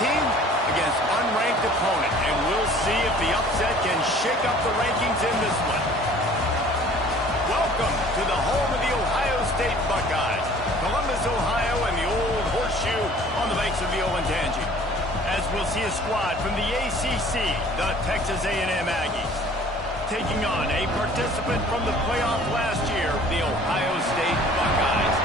team against unranked opponent, and we'll see if the upset can shake up the rankings in this one. Welcome to the home of the Ohio State Buckeyes, Columbus, Ohio, and the Old Horseshoe on the banks of the Olentangy. As we'll see a squad from the ACC, the Texas A&M Aggies, taking on a participant from the playoff last year, the Ohio State Buckeyes.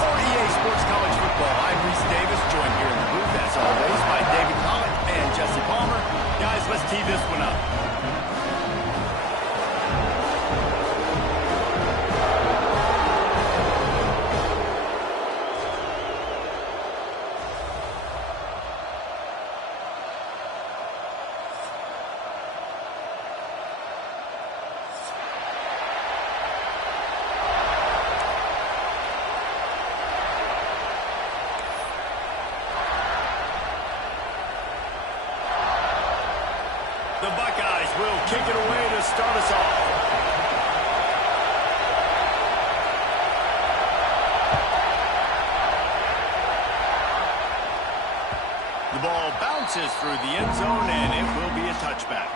For EA Sports College Football, I'm Reese Davis, joined here in the booth, as always, by David Pollock and Jesse Palmer. Guys, let's tee this one up. The Buckeyes will kick it away to start us off. The ball bounces through the end zone, and it will be a touchback.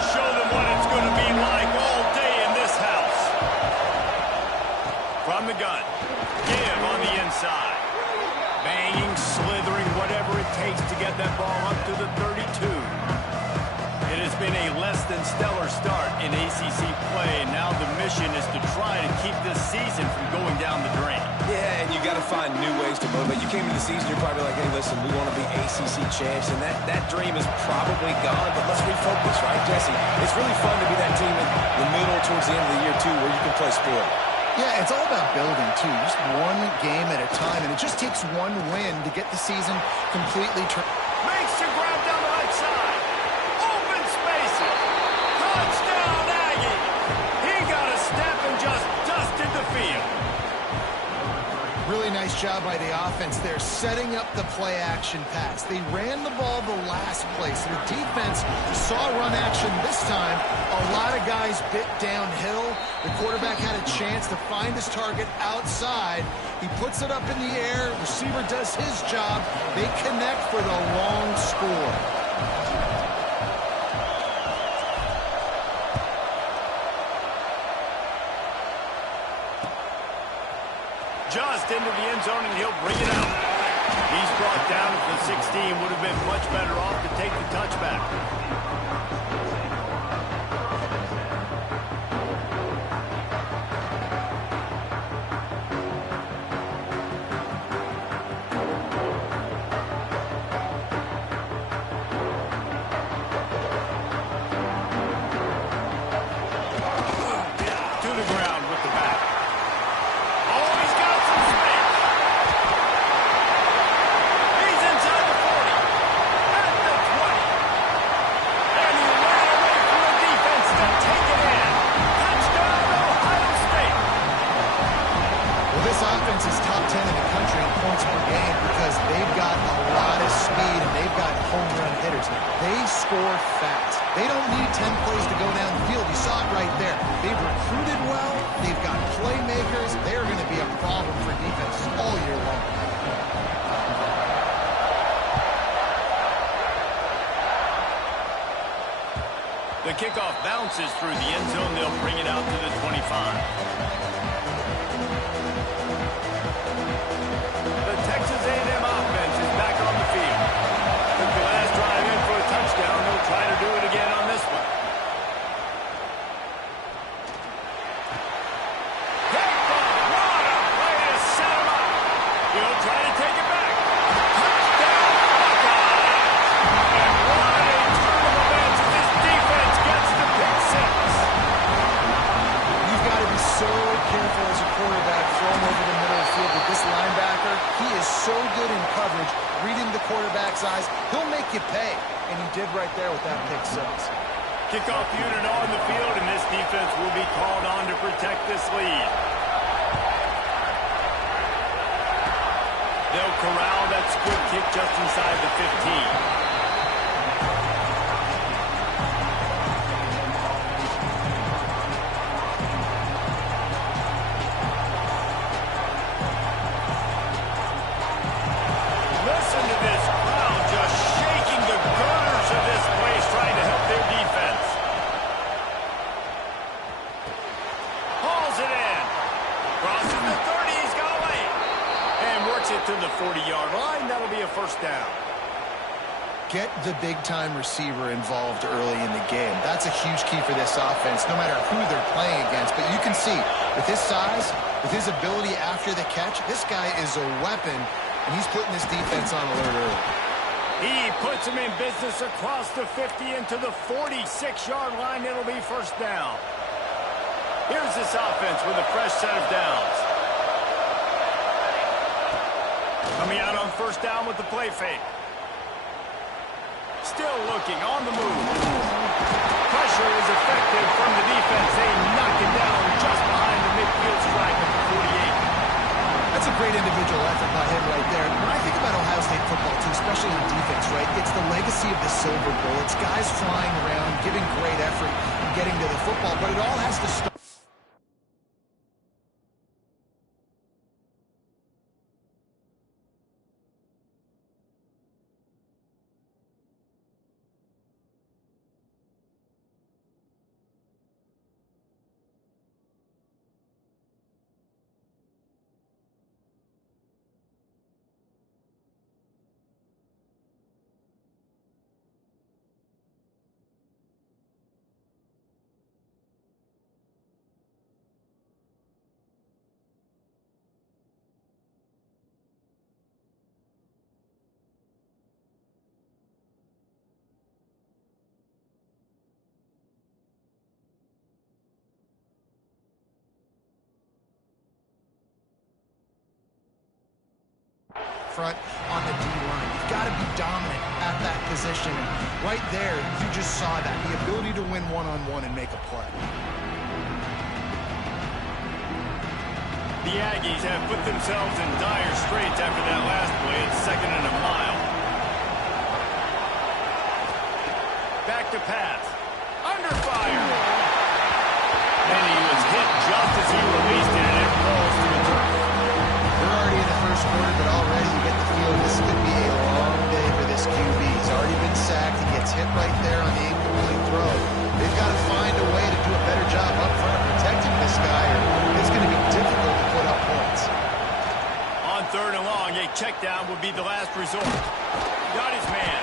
Show them what it's going to be like all day in this house. From the gun, give on the inside. Banging, slithering, whatever it takes to get that ball up to the 32. It has been a less than stellar start in ACC play, and now the mission is to try to keep this season from going down the drain. Yeah, and you got to find new ways to motivate. You came into the season, you're probably like, hey, listen, we want to be ACC champs, and that dream is probably gone, but let's refocus, right, Jesse? It's really fun to be that team in the middle towards the end of the year, too, where you can play sport. Yeah, it's all about building, too. Just one game at a time, and it just takes one win to get the season completely turned. Makes the grab down the right side. Open spaces. Touchdown, Aggie. He got a step and just dusted the field. Really nice job by the offense there, setting up the play-action pass. They ran the ball the last play, so the defense saw run action this time. A lot of guys bit downhill. The quarterback had a chance to find his target outside. He puts it up in the air. Receiver does his job. They connect for the long score. Just into the end zone, and he'll bring it out. He's brought down at the 16. Would have been much better off to take the touchback. To the ground with the back. Is top 10 in the country in points per game because they've got a lot of speed and they've got home run hitters. They score fast. They don't need 10 plays to go down the field. You saw it right there. They've recruited well. They've got playmakers. They're going to be a problem for defenses all year long. The kickoff bounces through the end zone. They'll bring it out to the 25. Texas A&M offense is back on the field. Took the last drive in for a touchdown. They'll try to do it again on this one. What a play to set him up. He'll try to take it back. Touchdown, Buckeyes. And what a turn of events as this defense gets the pick six. You've got to be so careful as a quarterback throwing over the middle of the field with this linebacker. He is so good in coverage, reading the quarterback's eyes. He'll make you pay, and he did right there with that pick six. Kickoff unit on the field, and this defense will be called on to protect this lead. They'll corral that squib kick just inside the 15. To the 40-yard line, that'll be a first down. Get the big-time receiver involved early in the game. That's a huge key for this offense, no matter who they're playing against. But you can see, with his size, with his ability after the catch, this guy is a weapon, and he's putting this defense on alert early. He puts him in business across the 50 into the 46-yard line. It'll be first down. Here's this offense with a fresh set of downs. Coming out on first down with the play fake. Still looking on the move. Pressure is effective from the defense. They knock him down just behind the midfield stripe at the 48. That's a great individual effort by him right there. When I think about Ohio State football, too, especially on defense, right, it's the legacy of the Silver Bowl. It's guys flying around, giving great effort, and getting to the football, but it all has to start. Front on the D-line. You've got to be dominant at that position. Right there, you just saw that. The ability to win one-on-one and make a play. The Aggies have put themselves in dire straits after that last play. It's 2nd and a mile. Back to pass. Under fire. And he was hit just as he released it, and it falls to the turf. We're already in the first quarter, but already you get the feel this could be a long day for this QB. He's already been sacked. He gets hit right there on the incomplete throw. They've got to find a way to do a better job up front of protecting this guy, or it's going to be difficult to put up points. On 3rd and long, a check down would be the last resort. Got his man.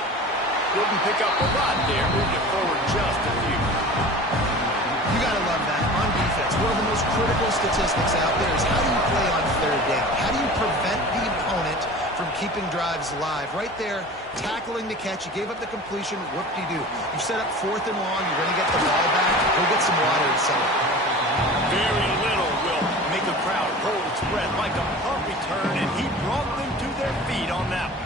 Couldn't pick up a lot there. Moved it forward just a few. You got to love that. On defense, one of the most critical statistics out there is how do you play on 3rd down? How do you prevent the opponent from keeping drives alive? Right there, tackling the catch. You gave up the completion. Whoop-de-doo. You set up 4th and long. You're going to get the ball back. Go get some water and settle. Very little will make a crowd hold its breath like a punt return, and he brought them to their feet on that one.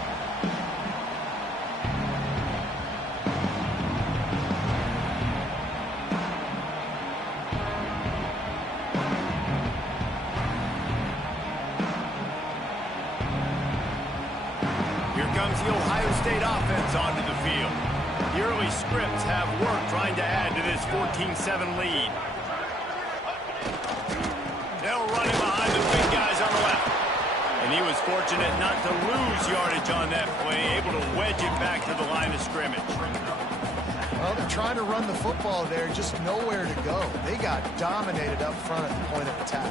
The Ohio State offense onto the field. The early scripts have worked trying to add to this 14-7 lead. They'll run him behind the big guys on the left. And he was fortunate not to lose yardage on that play, able to wedge it back to the line of scrimmage. Well, they're trying to run the football there, just nowhere to go. They got dominated up front at the point of attack.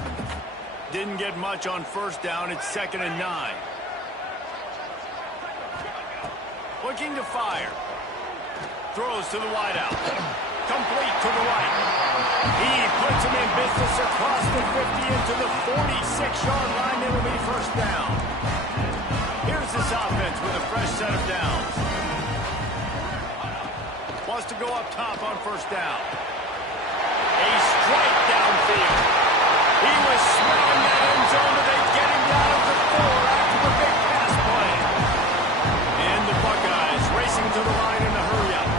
Didn't get much on first down. It's 2nd and 9. Looking to fire. Throws to the wideout. Complete to the right. He puts him in business across the 50 into the 46-yard line. It'll be first down. Here's this offense with a fresh set of downs. Wants to go up top on first down. A strike downfield. He was smelling that end zone, but they get him down to 4 after the big pass play. And the Buckeyes racing to the line in a hurry-up.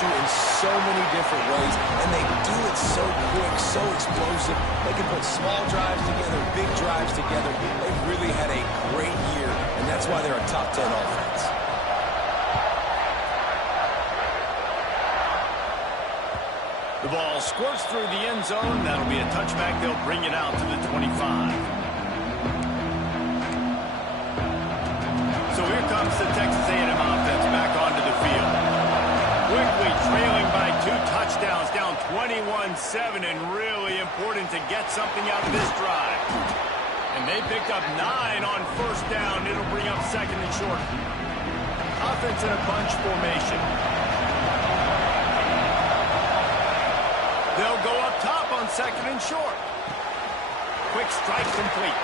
you in so many different ways, and they do it so quick, so explosive. They can put small drives together, big drives together. They've really had a great year, and that's why they're a top 10 offense. The ball squirts through the end zone. That'll be a touchback. They'll bring it out to the 25. So here comes the Texas A&M offense back onto the field. Quickly trailing by 2 touchdowns, down 21-7, and really important to get something out of this drive. And they picked up 9 on first down. It'll bring up second and short. Offense in a bunch formation. They'll go up top on second and short. Quick strike complete.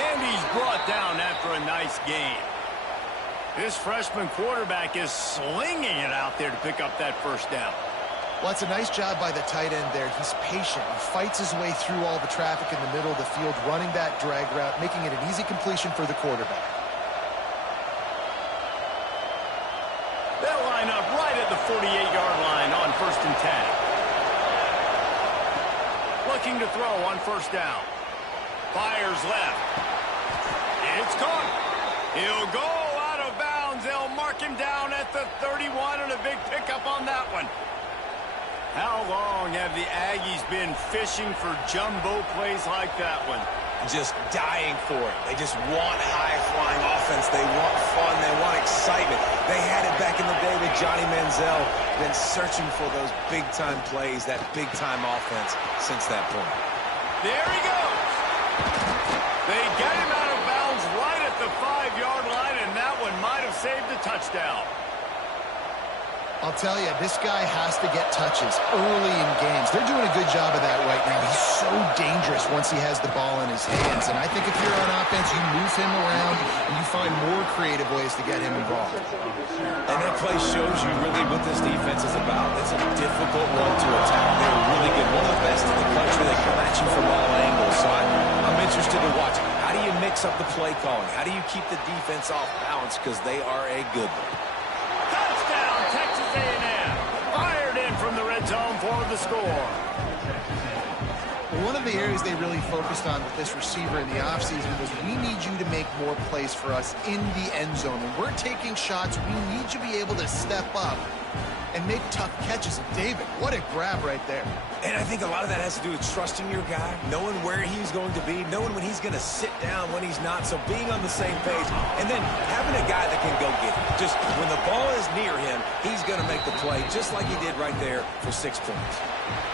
And he's brought down after a nice gain. This freshman quarterback is slinging it out there to pick up that first down. Well, it's a nice job by the tight end there. He's patient. He fights his way through all the traffic in the middle of the field, running that drag route, making it an easy completion for the quarterback. They'll line up right at the 48-yard line on first and 10. Looking to throw on first down. Fires left. It's caught. He'll go out of bounds. They'll mark him down at the 31, and a big pickup on that one. How long have the Aggies been fishing for jumbo plays like that one? Just dying for it. They just want high-flying offense. They want fun. They want excitement. They had it back in the day with Johnny Manziel. Been searching for those big-time plays, that big-time offense since that point. There he goes. They get him out of bounds right at the 5-yard line, and that one might have saved a touchdown. I'll tell you, this guy has to get touches early in games. They're doing a good job of that right now. He's so dangerous once he has the ball in his hands. And I think if you're on offense, you move him around and you find more creative ways to get him involved. And that play shows you really what this defense is about. It's a difficult one to attack. They're really good. One of the best in the country. They come at you from all angles. So I'm interested to watch. How do you mix up the play calling? How do you keep the defense off balance? Because they are a good one. Touchdown, Texas A&M. Fired in from the red zone for the score. One of the areas they really focused on with this receiver in the offseason was we need you to make more plays for us in the end zone. When we're taking shots, we need you to be able to step up and make tough catches. And David, what a grab right there. And I think a lot of that has to do with trusting your guy, knowing where he's going to be, knowing when he's going to sit down, when he's not, so being on the same page, and then having a guy that can go get it. Just when the ball is near him, he's going to make the play, just like he did right there for 6 points.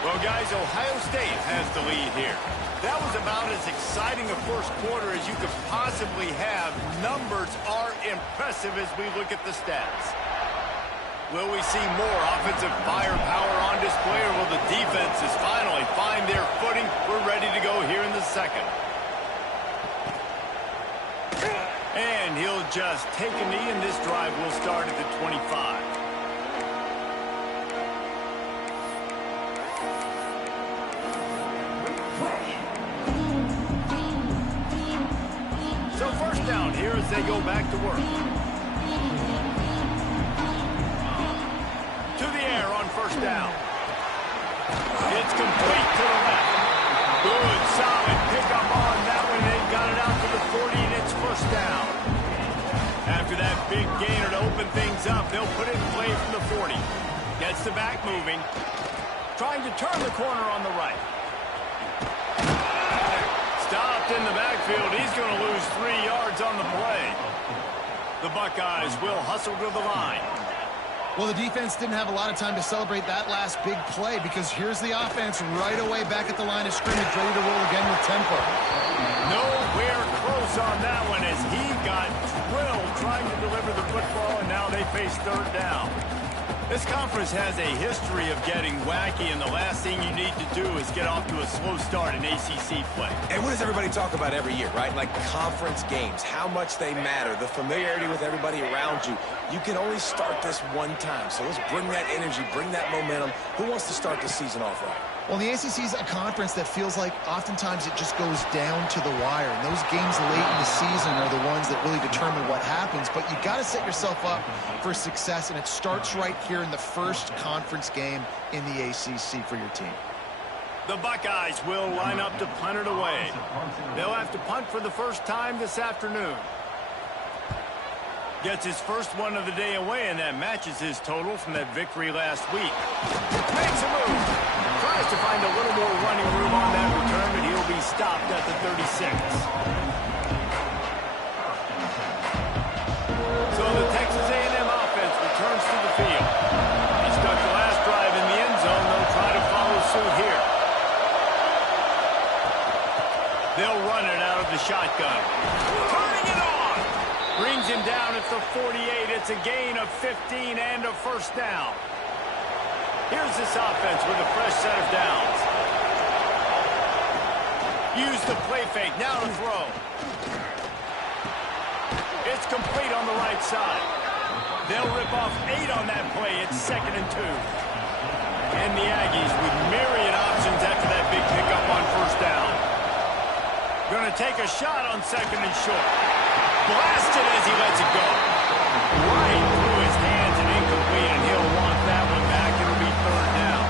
Well, guys, Ohio State has the lead here. That was about as exciting a first quarter as you could possibly have. Numbers are impressive as we look at the stats. Will we see more offensive firepower on display, or will the defenses finally find their footing? We're ready to go here in the second. And he'll just take a knee, and this drive will start at the 25. So first down here as they go back to work. To the air on first down. It's complete to the left. Good, solid pickup on that one. They've got it out to the 40, and it's first down. After that big gainer to open things up, they'll put it in play from the 40. Gets the back moving. Trying to turn the corner on the right. Stopped in the backfield. He's going to lose 3 yards on the play. The Buckeyes will hustle to the line. Well, the defense didn't have a lot of time to celebrate that last big play because here's the offense right away back at the line of scrimmage, ready to roll again with tempo. Nowhere close on that one as he got drilled trying to deliver the football, and now they face third down. This conference has a history of getting wacky, and the last thing you need to do is get off to a slow start in ACC play. And what does everybody talk about every year, right? Like conference games, how much they matter, the familiarity with everybody around you. You can only start this one time, so let's bring that energy, bring that momentum. Who wants to start the season off right? Well, the ACC is a conference that feels like oftentimes it just goes down to the wire. And those games late in the season are the ones that really determine what happens. But you got to set yourself up for success, and it starts right here in the first conference game in the ACC for your team. The Buckeyes will line up to punt it away. They'll have to punt for the first time this afternoon. Gets his first one of the day away, and that matches his total from that victory last week. Makes a move. Tries to find a little more running room on that return, but he'll be stopped at the 36. So the Texas A&M offense returns to the field. He stuck the last drive in the end zone. They'll try to follow suit here. They'll run it out of the shotgun. Turning it on. Brings him down at the 48. It's a gain of 15 and a first down. Here's this offense with a fresh set of downs. Use the play fake. Now to throw. It's complete on the right side. They'll rip off 8 on that play. It's 2nd and 2. And the Aggies with myriad options after that big pickup on first down. Going to take a shot on 2nd and short. Blasted as he lets it go. Right through his hands and incomplete, and he'll want that one back. It'll be 3rd down.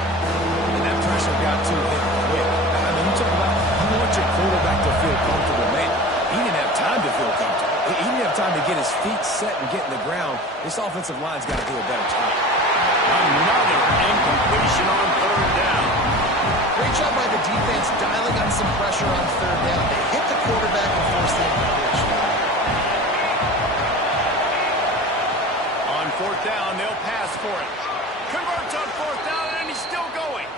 And that pressure got to him quick. I mean, you talk about you want your quarterback to feel comfortable, man. He didn't have time to feel comfortable. He didn't have time to get his feet set and get in the ground. This offensive line's got to do a better job. Another incompletion on 3rd down. Great job by the defense dialing on some pressure on 3rd down. They hit the quarterback and forced the incompletion. On 4th down, they'll pass for it. Converts on 4th down, and he's still going.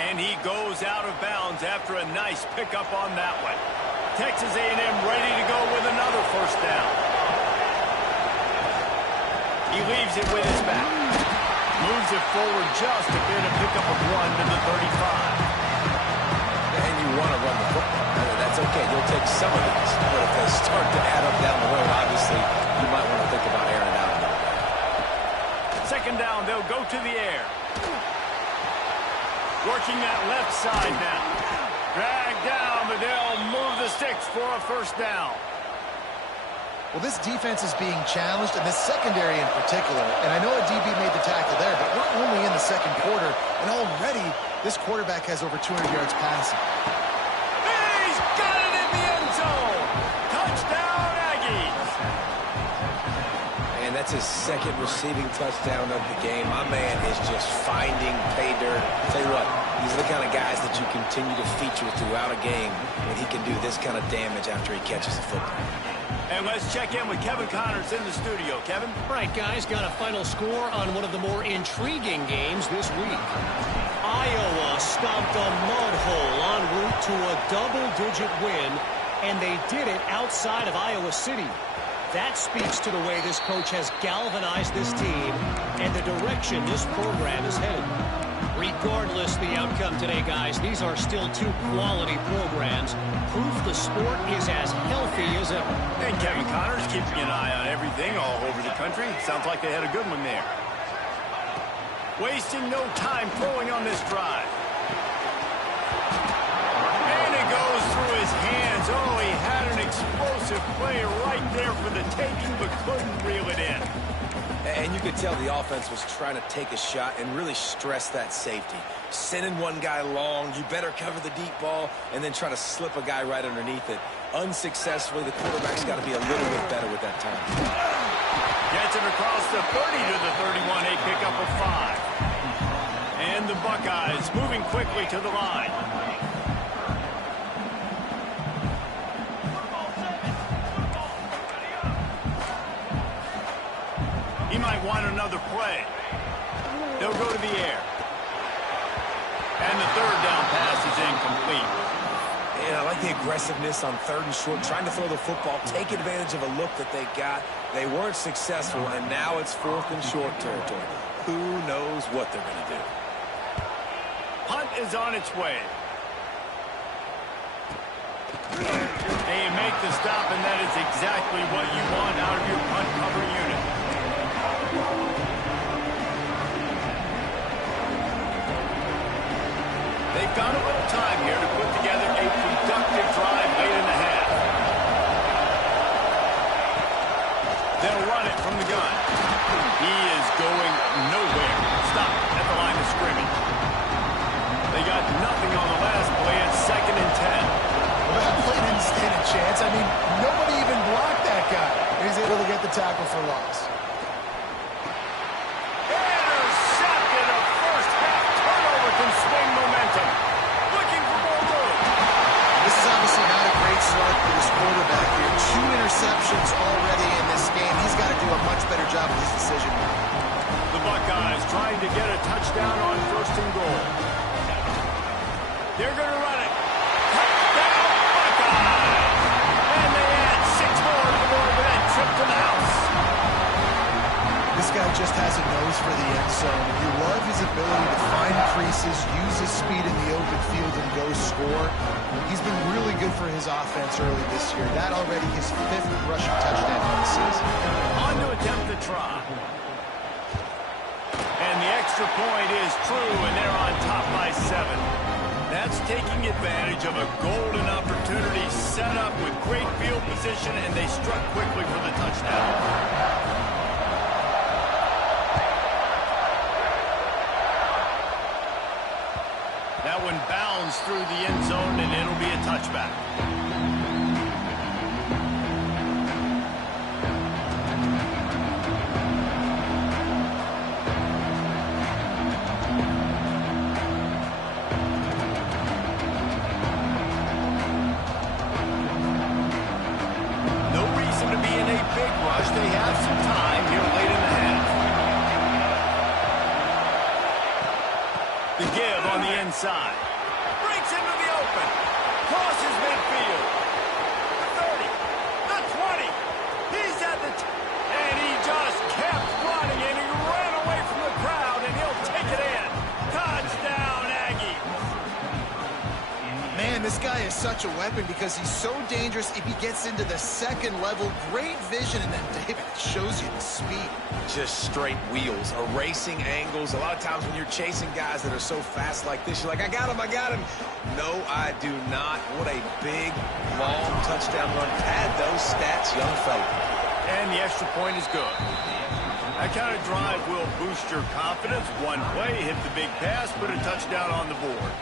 And he goes out of bounds after a nice pickup on that one. Texas A&M ready to go with another first down. He leaves it with his back. Moves it forward just a bit, a pickup of 1 to the 35. And you want to run the football. That's okay. You'll take some of these. But if they start to add up down the road, obviously, you might want to think about airing it out a little bit. 2nd down, they'll go to the air. Working that left side now. Drag down, but they'll move the sticks for a first down. Well, this defense is being challenged, and this secondary in particular. And I know a DB made the tackle there, but we're only in the 2nd quarter, and already this quarterback has over 200 yards passing. He's got it in the end zone. Touchdown, Aggies. And that's his 2nd receiving touchdown of the game. My man is just finding pay dirt. Tell you what, these are the kind of guys that you continue to feature throughout a game when he can do this kind of damage after he catches the football. And let's check in with Kevin Connors in the studio. Kevin? All right, guys, got a final score on one of the more intriguing games this week. Iowa stomped a mud hole en route to a double-digit win, and they did it outside of Iowa City. That speaks to the way this coach has galvanized this team and the direction this program is headed. Regardless the outcome today, guys, these are still 2 quality programs. Proof the sport is as healthy as ever. And Kevin Connors keeping an eye on everything all over the country. Sounds like they had a good one there. Wasting no time throwing on this drive. And it goes through his hands. Oh, he had an explosive play right there for the taking, but couldn't reel it in. And you could tell the offense was trying to take a shot and really stress that safety. Sending one guy long, you better cover the deep ball, and then try to slip a guy right underneath it. Unsuccessfully, the quarterback's got to be a little bit better with that time. Gets it across the 30 to the 31, a pickup of 5. And the Buckeyes moving quickly to the line. He might want another play. They'll go to the air. And the 3rd down pass is incomplete. And I like the aggressiveness on 3rd and short, trying to throw the football, take advantage of a look that they got. They weren't successful, and now it's 4th and short territory. Who knows what they're going to do? Punt is on its way. They make the stop, and that is exactly what you want out of your punt cover unit. They got a little time here to put together a productive drive late in the half. They'll run it from the gun. He is going nowhere. Stop at the line of scrimmage. They got nothing on the last play at 2nd and 10. Well, that play didn't stand a chance. I mean, nobody even blocked that guy. He's able to get the tackle for loss. Intercepted. A first half turnover can swing momentum. Looking for more room. This is obviously not a great start for this quarterback here. 2 interceptions already in this game. He's got to do a much better job with his decision. The Buckeyes trying to get a touchdown on 1st and goal. They're going to run it. Touchdown, Buckeyes! And they add 6 more to the board with that trip to the house. This guy just has a nose for the end zone. You love his ability to find creases, use his speed in the open field, and go score. He's been really good for his offense early this year. That already his 5th rushing touchdown of the season. On to attempt the try. And the extra point is true, and they're on top by 7. That's taking advantage of a golden opportunity set up with great field position, and they struck quickly for the touchdown. That one bounds through the end zone, and it'll be a touchback. No reason to be in a big rush. They have some time here late in the half. The give on the inside. Breaks into the open. Crosses midfield. The 30. The 20. He's at the... and he just kept running, and he ran away from the crowd, and he'll take it in. Touchdown, Aggie. Man, this guy is such a weapon because he's so dangerous if he gets into the 2nd level. Great vision, and then David shows you the speed. Just straight wheels, erasing angles. A lot of times when you're chasing guys that are so fast like this, you're like, I got him, I got him. No, I do not. What a big, long touchdown run. Pad those stats, young fella. And the extra point is good. That kind of drive will boost your confidence. One play, hit the big pass, put a touchdown on the board.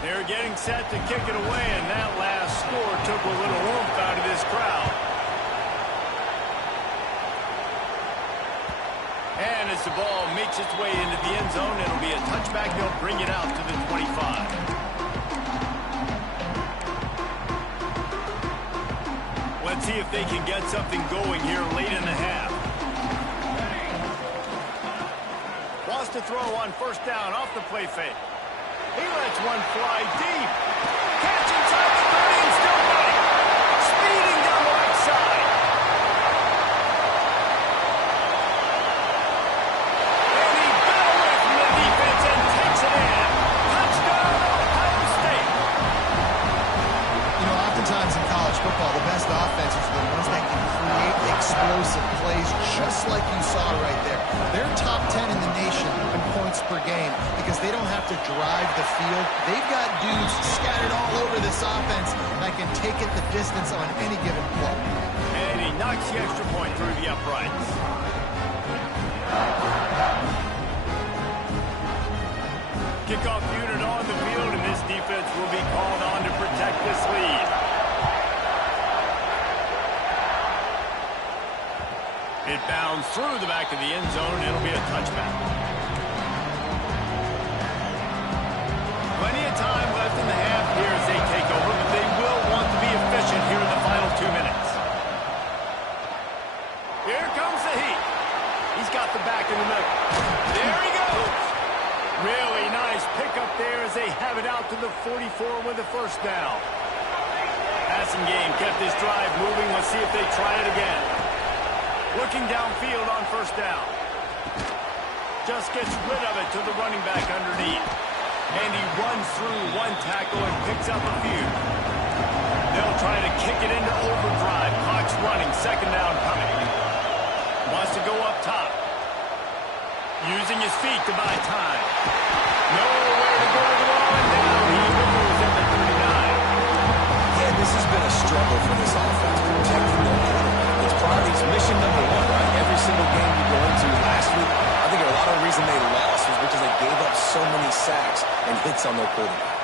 They're getting set to kick it away, and that last score took a little oomph out of this crowd. And as the ball makes its way into the end zone, it'll be a touchback. They'll bring it out to the 25. Let's see if they can get something going here late in the half. Wants to throw on 1st down off the play fake. He lets one fly deep. Catch inside the 30 and still running. Speeding down the right side. And he got away from the defense and takes it in. Touchdown, Ohio State. You know, oftentimes in college football, the best offenses are the ones that can create explosive plays, just like you saw right there. They're top 10 in the nation in points per game because they don't have to drive the field. They've got dudes scattered all over this offense that can take it the distance on any given play. And he knocks the extra point through the uprights. Kickoff unit on the field, and this defense will be called on to protect this lead. It bounds through the back of the end zone. It'll be a touchback. Plenty of time left in the half here as they take over, but they will want to be efficient here in the final 2 minutes. Here comes the heat. He's got the back in the middle. There he goes. Really nice pickup there as they have it out to the 44 with a 1st down. Passing game kept this drive moving. Let's see if they try it again. Looking downfield on 1st down. Just gets rid of it to the running back underneath. And he runs through one tackle and picks up a few. They'll try to kick it into overdrive. Clock's running. 2nd down coming. Wants to go up top. Using his feet to buy time. Nowhere to go to the ball, and down he goes. so many sacks and hits on their quarterback.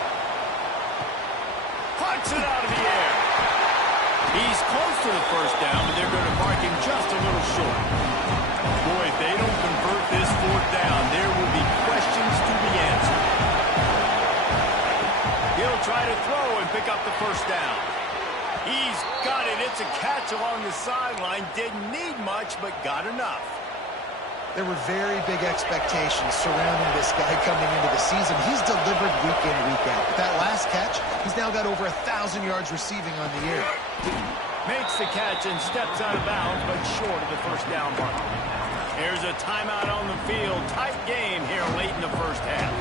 Puts it out of the air. He's close to the first down, but they're going to mark him just a little short. Boy, if they don't convert this fourth down, there will be questions to be answered. He'll try to throw and pick up the first down. He's got it. It's a catch along the sideline. Didn't need much, but got enough. There were very big expectations surrounding this guy coming into the season. He's delivered week in, week out. With that last catch, he's now got over 1,000 yards receiving on the year. Makes the catch and steps out of bounds, but short of the first down mark. Here's a timeout on the field. Tight game here late in the first half.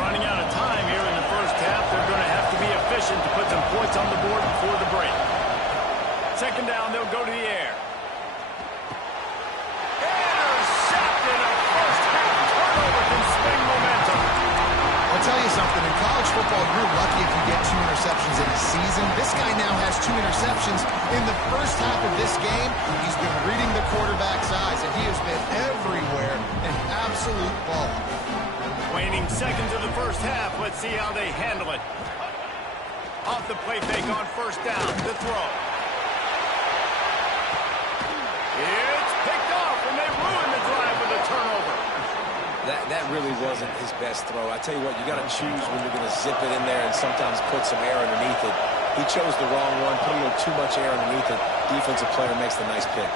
Running out of time here in the first half. They're going to have to be efficient to put some points on the board before the break. Second down, they'll go to the air. Intercepted. A first half turnover can swing momentum. I'll tell you something. In college football, you're lucky if you get 2 interceptions in a season. This guy now has 2 interceptions in the first half of this game. He's been reading the quarterback's eyes, and he has been everywhere. An absolute ball. Waning seconds of the first half. Let's see how they handle it. Off the play fake on first down. The throw. It's picked off, and they ruin the drive with a turnover. That really wasn't his best throw. I tell you what, you got to choose when you're going to zip it in there and sometimes put some air underneath it. He chose the wrong one, put a little too much air underneath it. Defensive player makes the nice pick.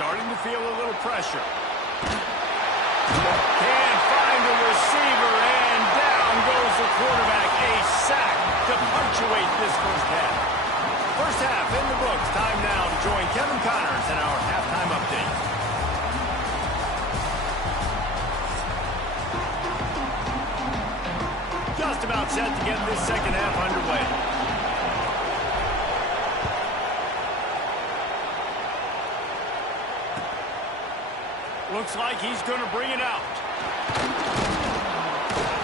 Starting to feel a little pressure. Can't find a receiver, and down goes the quarterback. A sack to punctuate this first half. First half in the books. Time now to join Kevin Connors in our halftime update. Just about set to get this second half underway. Looks like he's going to bring it out.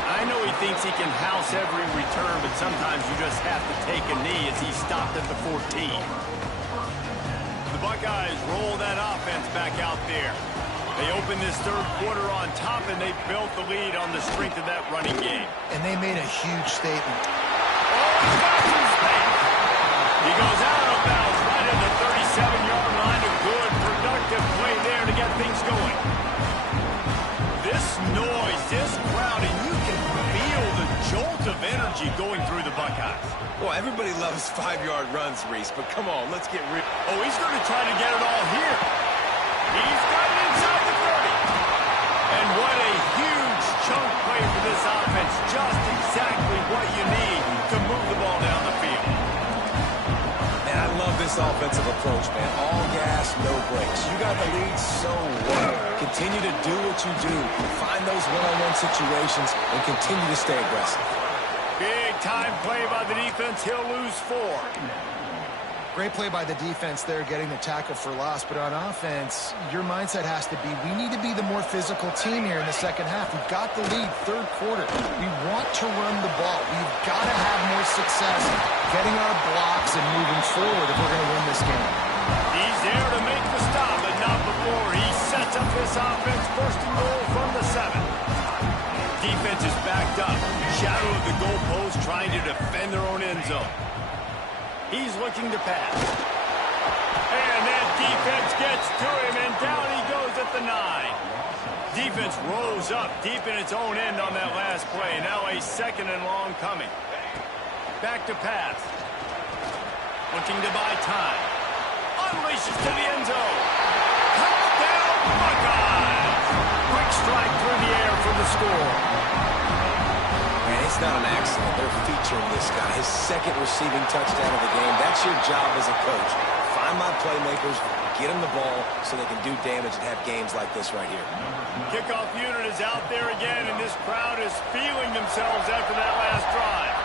I know he thinks he can house every return, but sometimes you just have to take a knee as he stopped at the 14. The Buckeyes roll that offense back out there. They open this third quarter on top, and they built the lead on the strength of that running game. And they made a huge statement. Oh, he's got some space. He goes out of bounds right at the 37-yard line. A good, productive play there to get things going. This noise, this crowd, and you can feel the jolt of energy going through the Buckeyes. Well, everybody loves 5-yard runs, Reese, but come on, let's get real. Oh, he's going to try to get it all here. He's got it inside the 30. And what a huge chunk play for this offense. Just exactly what you need to move the ball down the field. Man, I love this offensive approach, man. All gas, no brakes. You got the lead, so what? Continue to do what you do. Find those one-on-one situations and continue to stay aggressive. Big time play by the defense. He'll lose 4. Great play by the defense there, getting the tackle for loss. But on offense, your mindset has to be, we need to be the more physical team here in the second half. We've got the lead, third quarter. We want to run the ball. We've got to have more success getting our blocks and moving forward if we're going to win this game. He's there to make the stop, but not before. He sets up this offense first and goal from the 7. Defense is backed up. Shadow of the goalpost, trying to defend their own end zone. He's looking to pass. And that defense gets to him, and down he goes at the 9. Defense rose up deep in its own end on that last play. Now a second and long coming. Back to pass. Looking to buy time. Unleashes to the end zone. Touchdown, Buckeyes! Quick strike through the air for the score. Man, it's not an accident. They're featuring this guy. His second receiving touchdown of the game. That's your job as a coach. Find my playmakers, get them the ball so they can do damage and have games like this right here. Kickoff unit is out there again, and this crowd is feeling themselves after that last drive.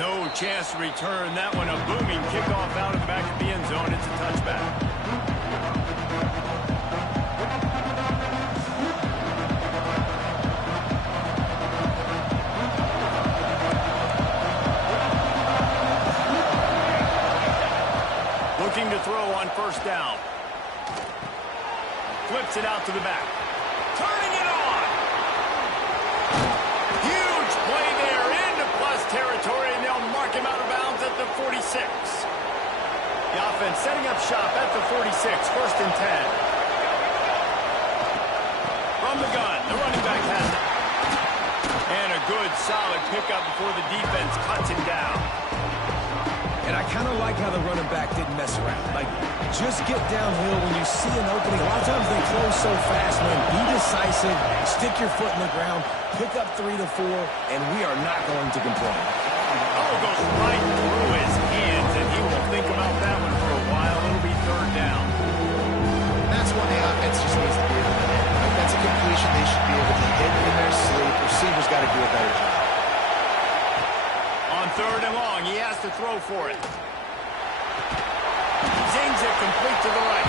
No chance to return that one. A booming kickoff out of the back of the end zone. It's a touchback. Looking to throw on first down. Flips it out to the back. Turning it on. Huge play there into plus territory, and they'll mark him out of bounds at the 46. The offense setting up shop at the 46, 1st and 10. From the gun, the running back has it. And a good, solid pickup before the defense cuts him down. And I kind of like how the running back didn't mess around. Like, just get downhill when you see an opening. A lot of times they close so fast, man. Be decisive, stick your foot in the ground, pick up 3 to 4, and we are not going to complain. Oh, goes right through his hands, and he will think about that one for a while. It'll be 3rd down. That's when the offense just needs to be able to hit. Like, that's a completion they should be able to hit in their sleep. Receivers got to do a better job. On 3rd and long, he has to throw for it. Zings it complete to the right.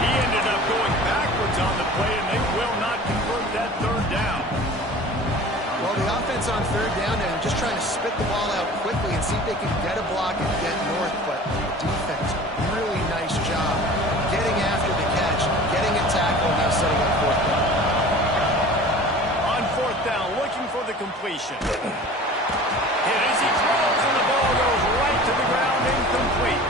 He ended up going backwards on the play, and they will not convert that 3rd down. Well, the offense on 3rd down, they're just trying to spit the ball out quickly and see if they can get a block and get north. But the defense, really nice job getting after the catch, getting a tackle, and now setting up 4th down. On 4th down, looking for the completion. Hit as he throws, and the ball goes right to the ground, incomplete.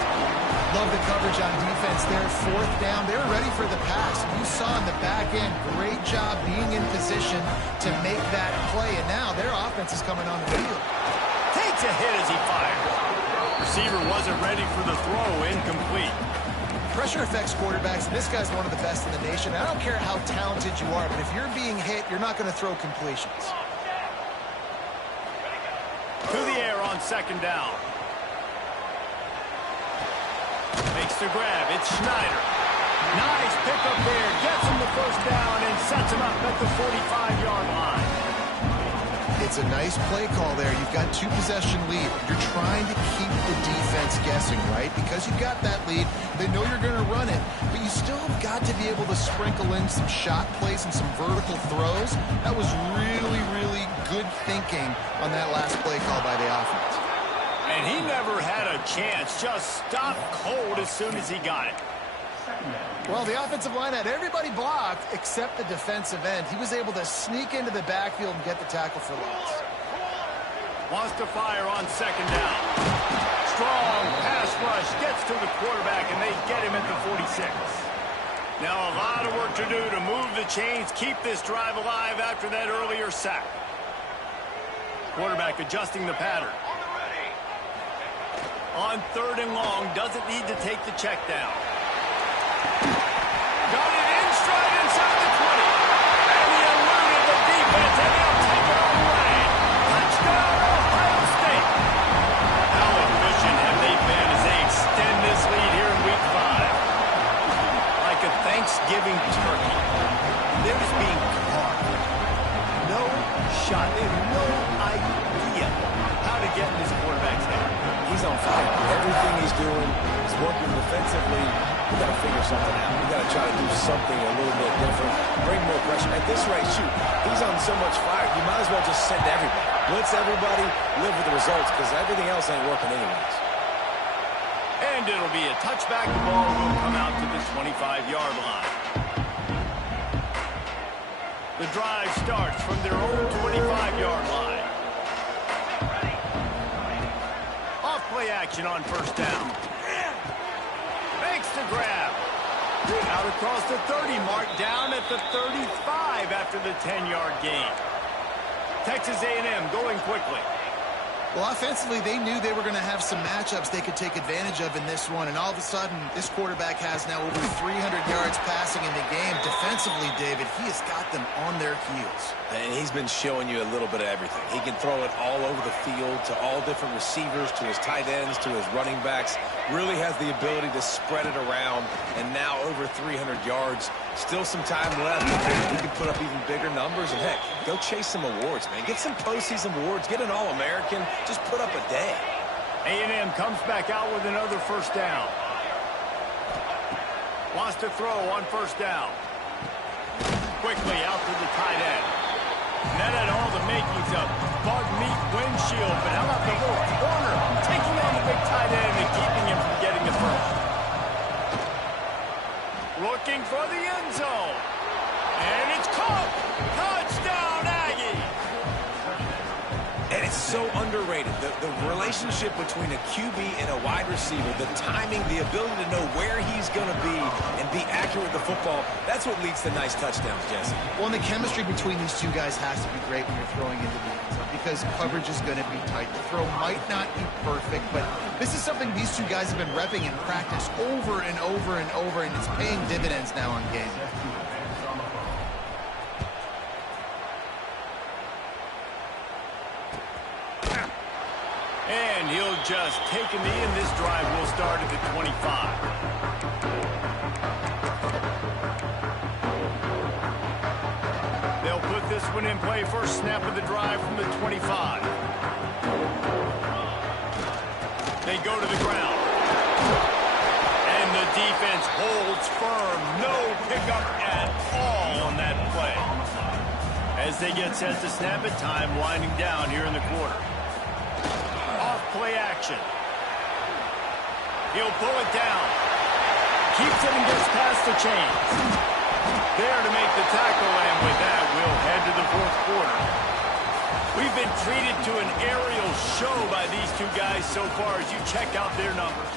Love the coverage on defense there. 4th down, they were ready for the pass. You saw in the back end, great job being in position to make that play. And now their offense is coming on the field. Takes a hit as he fired. Receiver wasn't ready for the throw, incomplete. Pressure affects quarterbacks, and this guy's one of the best in the nation. I don't care how talented you are, but if you're being hit, you're not going to throw completions. To the air on 2nd down. Makes the grab. It's Schneider. Nice pickup there. Gets him the 1st down and sets him up at the 45-yard line. It's a nice play call there. You've got 2-possession lead. You're trying to keep the defense guessing, right? Because you've got that lead, they know you're going to run it, but you still have got to be able to sprinkle in some shot plays and some vertical throws. That was really, really good thinking on that last play call by the offense. And he never had a chance. Just stopped cold as soon as he got it. Well, the offensive line had everybody blocked except the defensive end. He was able to sneak into the backfield and get the tackle for loss. Wants to fire on 2nd down. Strong pass rush. Gets to the quarterback, and they get him at the 46. Now a lot of work to do to move the chains, keep this drive alive after that earlier sack. Quarterback adjusting the pattern. On 3rd and long, doesn't need to take the check down. Got it in stride inside the 20. And he eluded the defense, and he'll take it all the way. Touchdown, Ohio State. How efficient have they been as they extend this lead here in Week 5? Like a Thanksgiving turkey. They're just being carved. No shot. They have no idea how to get in this quarterback's head. He's on fire. Everything he's doing is working defensively. We got to figure something out. We got to try to do something a little bit different. Bring more pressure. At this rate, shoot, he's on so much fire. You might as well just send everybody. Blitz everybody, live with the results, because everything else ain't working anyways. And it'll be a touchback. The ball will come out to the 25-yard line. The drive starts from their own 25-yard line. Play action on 1st down. Makes the grab. Out across the 30 mark, down at the 35 after the 10-yard gain. Texas A&M going quickly. Well, offensively, they knew they were going to have some matchups they could take advantage of in this one, and all of a sudden, this quarterback has now over 300 yards passing in the game. Defensively, David, he has got them on their heels. And he's been showing you a little bit of everything. He can throw it all over the field to all different receivers, to his tight ends, to his running backs. Really has the ability to spread it around, and now over 300 yards. Still some time left. He can put up even bigger numbers, and heck, go chase some awards, man. Get some postseason awards. Get an All-American. Just put up a day. A&M comes back out with another 1st down. Wants to throw on 1st down. Quickly out to the tight end. That had all the makings of bug meat windshield, but how about the little corner taking on the big tight end and keeping him from getting the first? looking for the end zone. And it's caught. Touchdown, Aggie. And it's so underrated. The relationship between a QB and a wide receiver, the timing, the ability to know where he's going to be and be accurate with the football, that's what leads to nice touchdowns, Jesse. Well, and the chemistry between these two guys has to be great when you're throwing into the end zone because coverage is going to be tight. The throw might not be perfect, but this is something these two guys have been repping in practice over and over and over, and it's paying dividends now on game. And he'll just take a knee, and this drive will start at the 25. They'll put this one in play first snap of the drive from the 25. They go to the ground. And the defense holds firm. No pickup at all on that play. As they get set to snap it, time winding down here in the quarter. Play action. He'll pull it down. Keeps it and gets past the chains. There to make the tackle, and with that, we'll head to the fourth quarter. We've been treated to an aerial show by these two guys so far as you check out their numbers.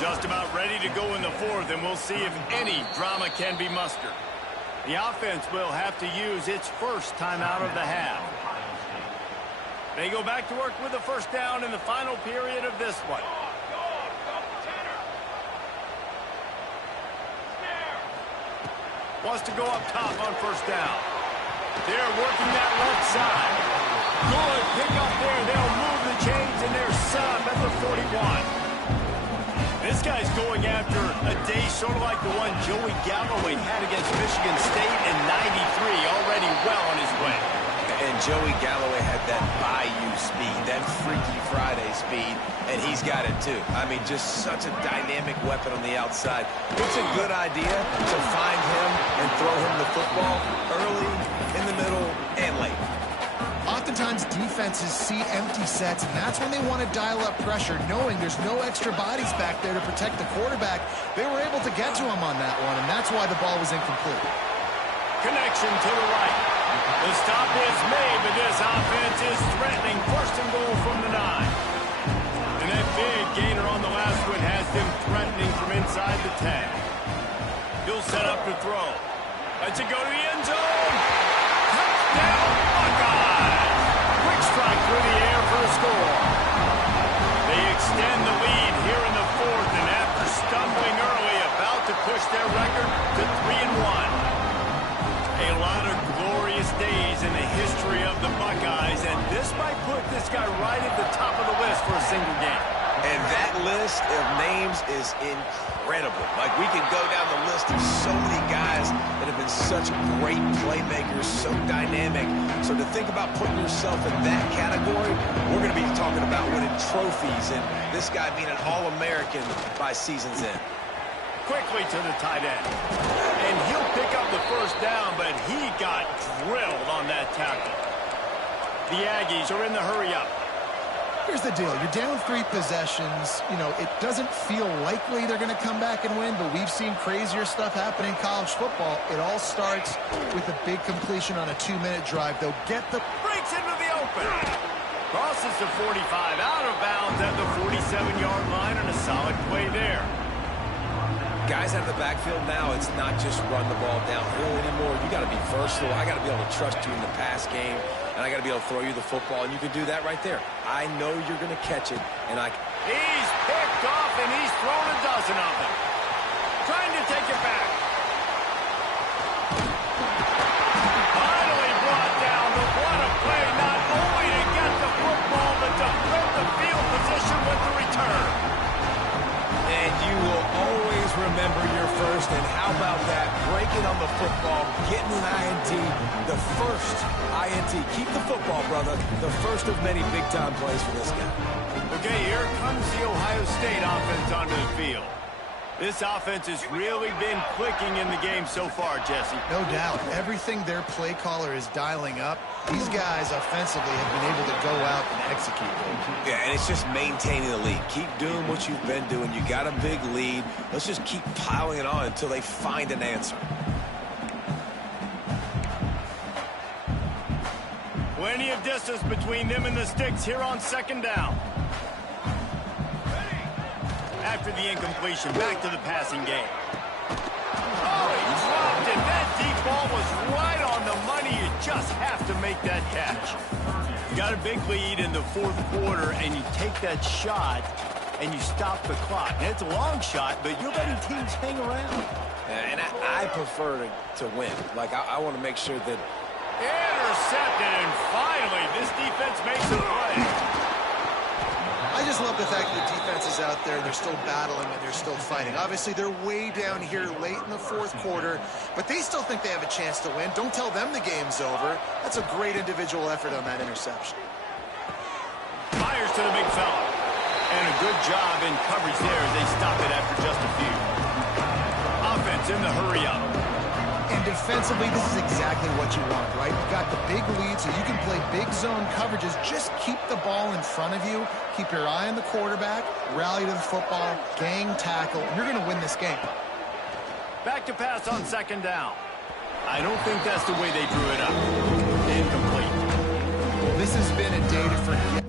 Just about ready to go in the fourth, and we'll see if any drama can be mustered. The offense will have to use its first timeout of the half. They go back to work with a first down in the final period of this one. Wants to go up top on first down. They're working that left side. Good pick up there. They'll move the chains, and they're set up at the 41. This guy's going after a day sort of like the one Joey Galloway had against Michigan State in '93, already well on his way. And Joey Galloway had that Bayou speed, that Freaky Friday speed, and he's got it too. I mean, just such a dynamic weapon on the outside. It's a good idea to find him and throw him the football early, in the middle, and late. Oftentimes, defenses see empty sets, and that's when they want to dial up pressure, knowing there's no extra bodies back there to protect the quarterback. They were able to get to him on that one, and that's why the ball was incomplete. Connection to the right. The stop is made, but this offense is threatening. First and goal from the 9. And that big gainer on the last one has them threatening from inside the 10. He'll set up to throw. Lets it go to the end zone. Touchdown, Buckeyes! Quick strike through the air for the score. They extend the lead here in the fourth, and after stumbling early, about to push their record to 3-1. A lot of glorious days in the history of the Buckeyes, and this might put this guy right at the top of the list for a single game. And that list of names is incredible. Like, we can go down the list of so many guys that have been such great playmakers, so dynamic. So to think about putting yourself in that category, we're going to be talking about winning trophies, and this guy being an All-American by season's end. Quickly to the tight end. And he'll pick up the first down, but he got drilled on that tackle. The Aggies are in the hurry-up. Here's the deal. You're down 3 possessions. You know, it doesn't feel likely they're going to come back and win, but we've seen crazier stuff happen in college football. It all starts with a big completion on a 2-minute drive. They'll get the... Breaks into the open. Crosses the 45, out of bounds at the 47-yard line, and a solid play there. Guys out of the backfield now, it's not just run the ball downhill anymore. You got to be versatile. I got to be able to trust you in the pass game, and I got to be able to throw you the football, and you can do that right there. I know you're going to catch it, and He's picked off, and he's thrown a dozen of them. Trying to take it back. Finally brought down, but what a play, not only to get the football, but to flip the field position with the return. And you will always remember your first, and how about that? Breaking on the football, getting an INT, the first INT. Keep the football, brother. The first of many big-time plays for this guy. Okay, here comes the Ohio State offense onto the field. This offense has really been clicking in the game so far, Jesse. No doubt. Everything their play caller is dialing up, these guys offensively have been able to go out and execute. Yeah, and it's just maintaining the lead. Keep doing what you've been doing. You got a big lead. Let's just keep piling it on until they find an answer. Plenty of distance between them and the sticks here on second down. After the incompletion, back to the passing game. Oh, he dropped it. That deep ball was right on the money. You just have to make that catch. You got a big lead in the fourth quarter, and you take that shot, and you stop the clock. And it's a long shot, but you're letting teams hang around. And I prefer to win. Like, I want to make sure that... Intercepted, and finally, this defense makes a play. I just love the fact that the defense is out there, they're still battling, and they're still fighting. Obviously, they're way down here late in the fourth quarter, but they still think they have a chance to win. Don't tell them the game's over. That's a great individual effort on that interception. Fires to the big fella. And a good job in coverage there as they stop it after just a few. Offense in the hurry-up. And defensively, this is exactly what you want, right? You've got the big lead, so you can play big zone coverages. Just keep the ball in front of you. Keep your eye on the quarterback. Rally to the football. Gang tackle. You're going to win this game. Back to pass on second down. I don't think that's the way they drew it up. Incomplete. Well, this has been a day to forget.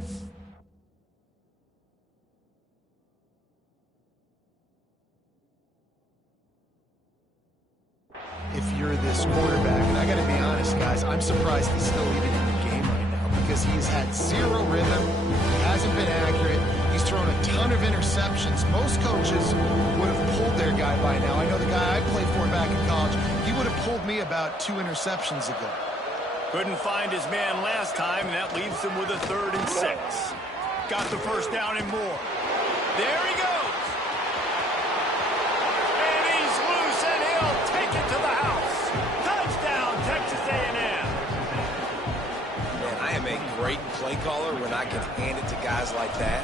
If you're this quarterback, and I got to be honest, guys, I'm surprised he's still even in the game right now because he's had zero rhythm, he hasn't been accurate, he's thrown a ton of interceptions. Most coaches would have pulled their guy by now. I know the guy I played for back in college, he would have pulled me about 2 interceptions ago. Couldn't find his man last time, and that leaves him with a 3rd and 6. Got the first down and more. There he goes. To the house. Touchdown, Texas A&M. Man, I am a great play caller when I can hand it to guys like that.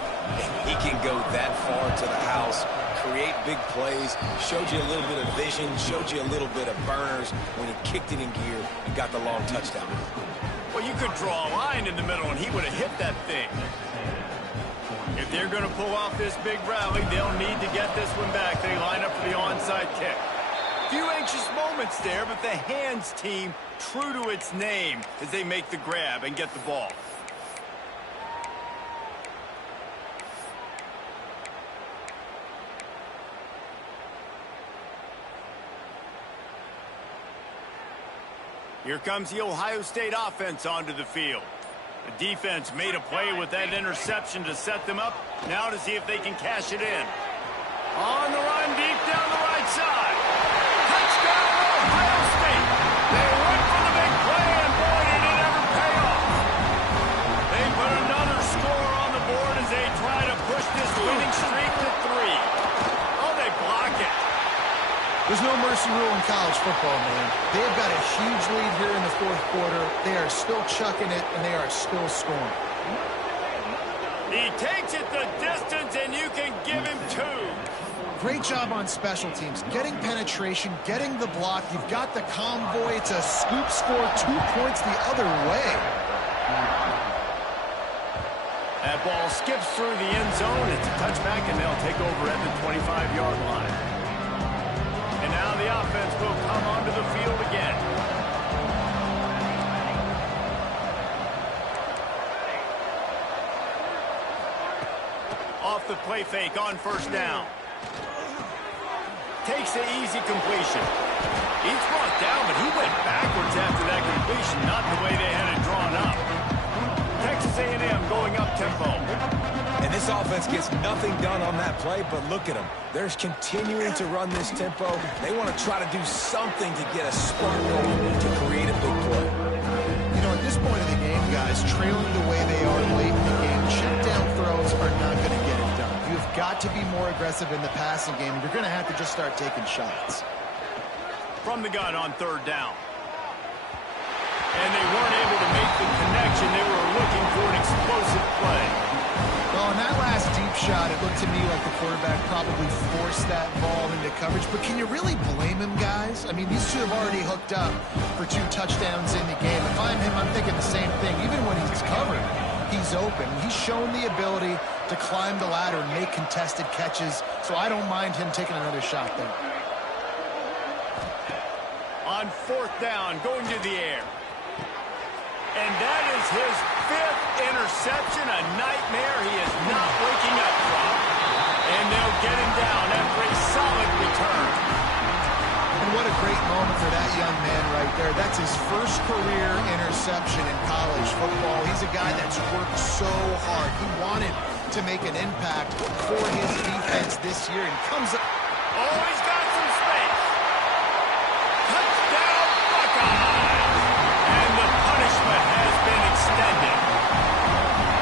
He can go that far to the house, create big plays, showed you a little bit of vision, showed you a little bit of burners when he kicked it in gear and got the long touchdown. Well, you could draw a line in the middle, and he would have hit that thing. If they're going to pull off this big rally, they'll need to get this one back. They line up for the onside kick. Few anxious moments there, but the hands team true to its name as they make the grab and get the ball. Here comes the Ohio State offense onto the field. The defense made a play with that interception to set them up. Now to see if they can cash it in. On the run, deep down the right side. Touchdown, Ohio State. They went for the big play, and boy, did it ever pay off. They put another score on the board as they try to push this winning streak to 3. Oh, they block it. There's no mercy rule in college football, man. They've got a huge lead here in the fourth quarter. They are still chucking it, and they are still scoring. He takes it the distance, and you can give him 2. Great job on special teams, getting penetration, getting the block. You've got the convoy. It's a scoop score, 2 points the other way. That ball skips through the end zone. It's a touchback, and they'll take over at the 25-yard line. And now the offense will come onto the field again. Off the play fake on first down. Takes the easy completion. He's brought down, but he went backwards after that completion, not the way they had it drawn up. Texas A&M going up tempo. And this offense gets nothing done on that play, but look at them. They're continuing to run this tempo. They want to try to do something to get a spark going to create a big play. You know, at this point of the game, guys, trailing the way they are late in the game, check down throws are not going to get it done. You've got to be more aggressive in the passing game, and you're going to have to just start taking shots. From the gun on third down. And they weren't able to make the connection. They were looking for an explosive play. Well, in that last deep shot, it looked to me like the quarterback probably forced that ball into coverage. But can you really blame him, guys? I mean, these two have already hooked up for 2 touchdowns in the game. If I'm him, I'm thinking the same thing. Even when he's covered, he's open. He's shown the ability to climb the ladder and make contested catches. So I don't mind him taking another shot there. On 4th down, going to the air. And that is his 5th interception, a nightmare he is not waking up from. And they'll get him down after a solid return. And what a great moment for that young man right there. That's his first career interception in college football. He's a guy that's worked so hard. He wanted to make an impact for his defense this year. And he comes up. Oh, he's got some space. Touchdown, Buckeyes! And the punishment has been extended.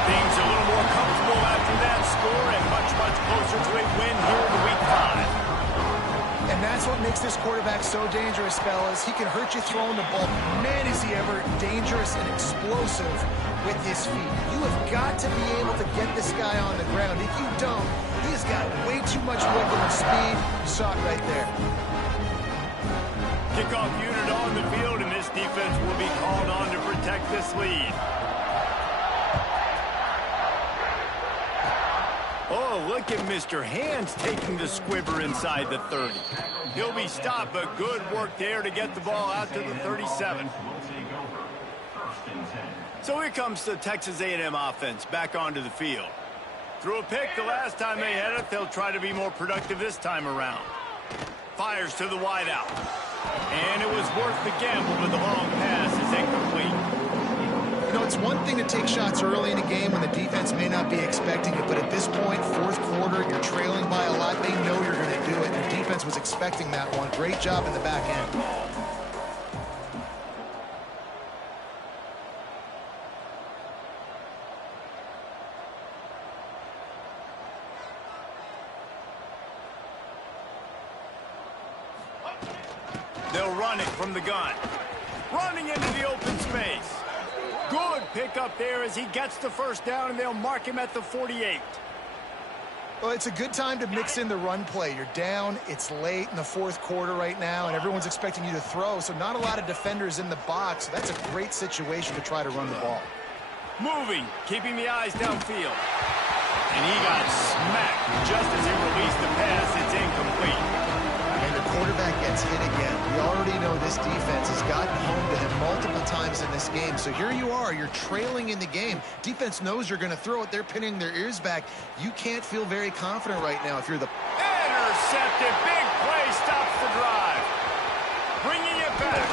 Things a little more comfortable after that score and much, much closer to a win here in Week 5. And that's what makes this quarterback so dangerous, fellas. He can hurt you throwing the ball. Man, is he ever dangerous and explosive with his feet. You have got to be able to get this guy on the ground. If you don't, he's got way too much wiggle and speed. You saw it right there. Kickoff unit on the field, and this defense will be called on to protect this lead. Oh, look at Mr. Hands taking the squibber inside the 30. He'll be stopped, but good work there to get the ball out to the 37. So here comes the Texas A&M offense back onto the field. Threw a pick the last time they had it. They'll try to be more productive this time around. Fires to the wideout. And it was worth the gamble, but the long pass is incomplete. You know, it's one thing to take shots early in a game when the defense may not be expecting it, but at this point, 4th quarter, you're trailing by a lot. They know you're going to do it, and the defense was expecting that one. Great job in the back end. They'll run it from the gun. Running into the open space. Good pickup there as he gets the first down, and they'll mark him at the 48. Well, it's a good time to mix in the run play. You're down, it's late in the 4th quarter right now, and everyone's expecting you to throw, so not a lot of defenders in the box. That's a great situation to try to run the ball. Moving, keeping the eyes downfield. And he got smacked just as he released the pass. It's incomplete. And the quarterback gets hit again. We already know this defense has gotten home to him multiple times in this game. So here you are, you're trailing in the game. Defense knows you're going to throw it. They're pinning their ears back. You can't feel very confident right now if you're the... Intercepted. Big play stops the drive. Bringing it back.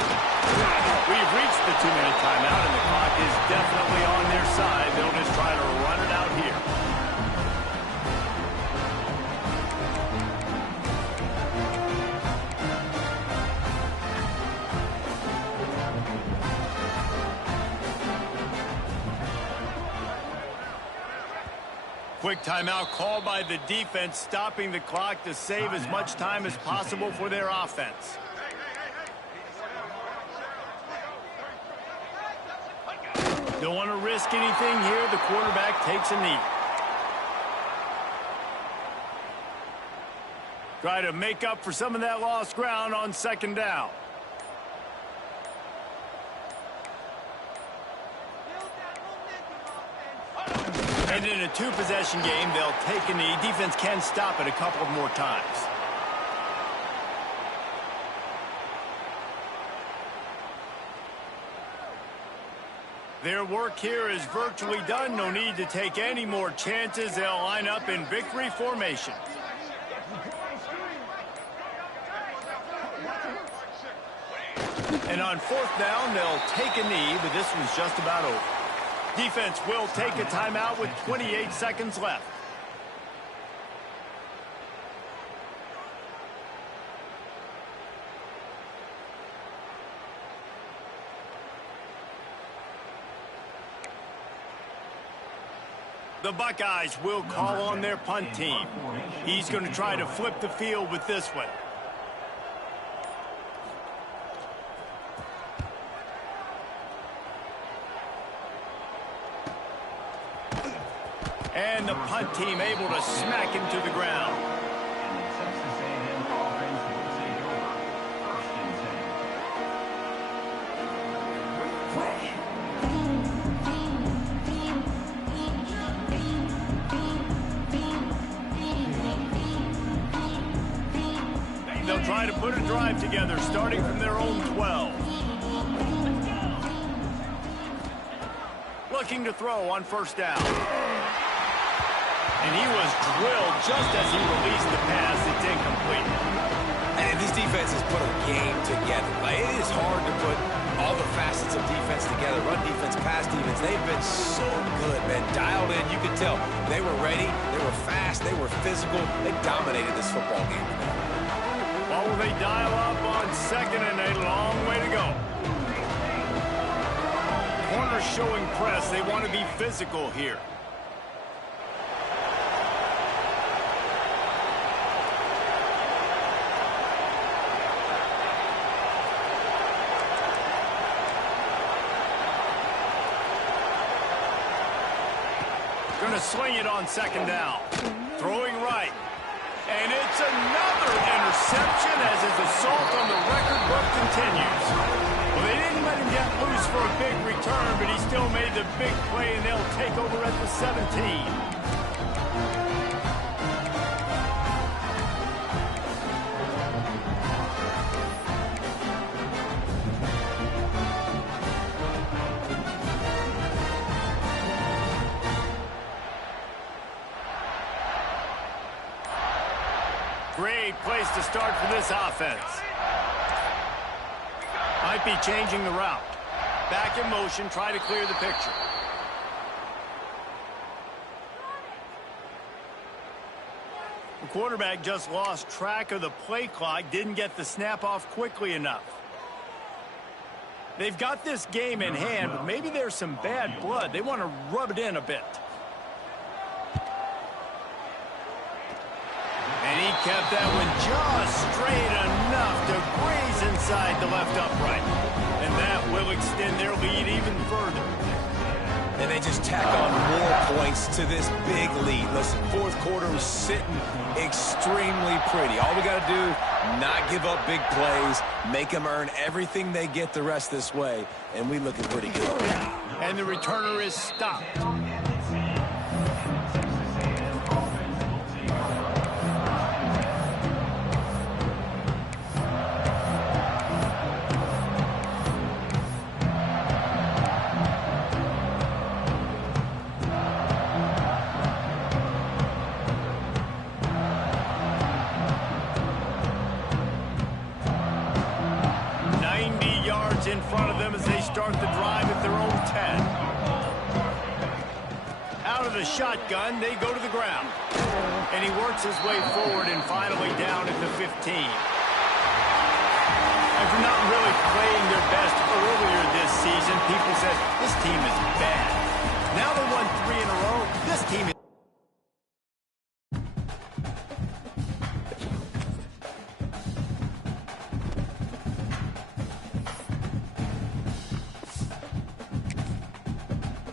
We've reached the 2-minute timeout, and the clock is definitely on their side. They'll just try to run it out here. Quick timeout called by the defense, stopping the clock to save as much time as possible for their offense. Don't want to risk anything here. The quarterback takes a knee. Try to make up for some of that lost ground on 2nd down. And in a 2-possession game, they'll take a knee. Defense can stop it a couple more times. Their work here is virtually done. No need to take any more chances. They'll line up in victory formation. And on 4th down, they'll take a knee, but this one's just about over. Defense will take a timeout with 28 seconds left. The Buckeyes will call on their punt team. He's going to try to flip the field with this one. And the punt team able to smack him to the ground. They'll try to put a drive together, starting from their own 12. Looking to throw on first down. And he was drilled just as he released the pass. It's incomplete. And this defense has put a game together. Like, it is hard to put all the facets of defense together. Run defense, pass defense. They've been so good, man. Dialed in. You could tell they were ready. They were fast. They were physical. They dominated this football game today. Well, will they dial up on second and a long way to go? Corners showing press. They want to be physical here. Going to swing it on second down. Throwing right. And it's another interception as his assault on the record book continues. Well, they didn't let him get loose for a big return, but he still made the big play, and they'll take over at the 17. Great place to start for this offense. Might be changing the route. Back in motion, try to clear the picture. The quarterback just lost track of the play clock, didn't get the snap off quickly enough. They've got this game in hand, but maybe there's some bad blood. They want to rub it in a bit. And he kept that one just straight enough to graze inside the left upright. And that will extend their lead even further. And they just tack on more points to this big lead. Listen, fourth quarter is sitting extremely pretty. All we got to do, not give up big plays, make them earn everything they get the rest this way, and we looking pretty good. And the returner is stopped. 90 yards in front of them as they start the drive at their own 10. Out of the shotgun, they go to the ground. And he works his way forward and finally down at the 15. After not really